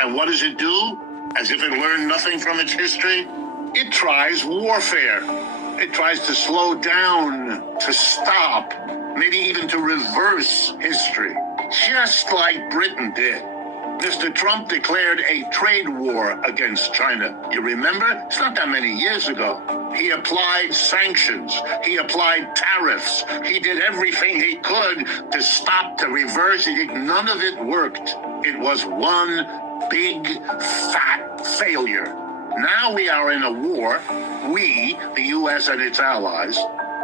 And what does it do? As if it learned nothing from its history? It tries warfare. It tries to slow down, to stop, maybe even to reverse history, just like Britain did. Mr. Trump declared a trade war against China. You remember? It's not that many years ago. He applied sanctions. He applied tariffs. He did everything he could to stop, to reverse. None of it worked. It was one big, fat failure. Now we are in a war, we, the U.S. and its allies,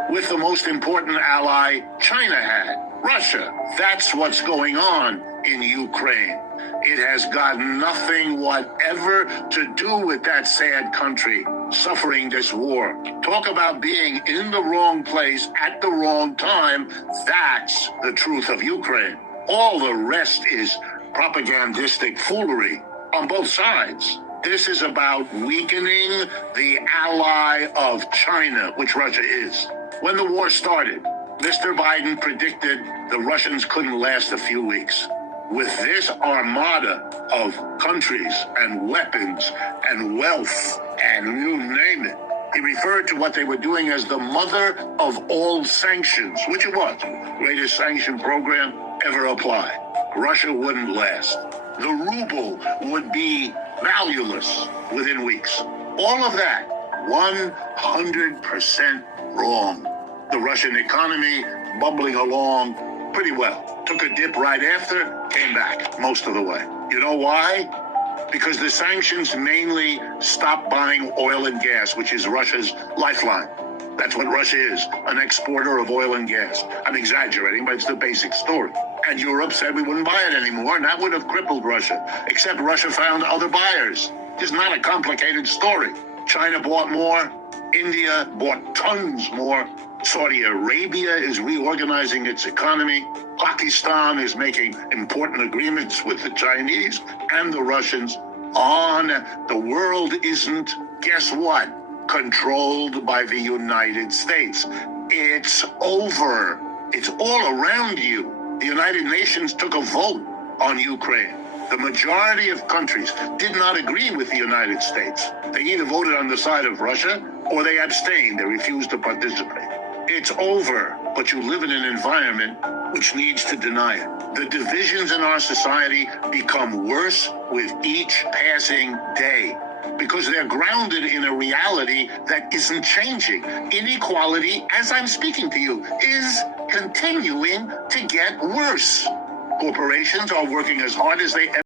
with the most important ally China had, Russia. That's what's going on in Ukraine. It has got nothing whatever to do with that sad country suffering this war. Talk about being in the wrong place at the wrong time. That's the truth of Ukraine. All the rest is propagandistic foolery on both sides. This is about weakening the ally of China, which Russia is. When the war started, Mr. Biden predicted the Russians couldn't last a few weeks. With this armada of countries and weapons and wealth and you name it, he referred to what they were doing as the mother of all sanctions, which it was. Greatest sanction program ever applied. Russia wouldn't last. The ruble would be valueless within weeks. All of that, 100% wrong. The Russian economy bubbling along pretty well. Took a dip right after, came back most of the way. You know why? Because the sanctions mainly stopped buying oil and gas, which is Russia's lifeline. That's what Russia is, an exporter of oil and gas. I'm exaggerating, but it's the basic story. And Europe said we wouldn't buy it anymore, and that would have crippled Russia. Except Russia found other buyers. It's not a complicated story. China bought more. India bought tons more. Saudi Arabia is reorganizing its economy. Pakistan is making important agreements with the Chinese and the Russians. The world isn't, guess what? Controlled by the United States. It's over. It's all around you. The United Nations took a vote on Ukraine. The majority of countries did not agree with the United States. They either voted on the side of Russia or they abstained. They refused to participate. It's over, but you live in an environment which needs to deny it. The divisions in our society become worse with each passing day because they're grounded in a reality that isn't changing. Inequality, as I'm speaking to you, is continuing to get worse. Corporations are working as hard as they ever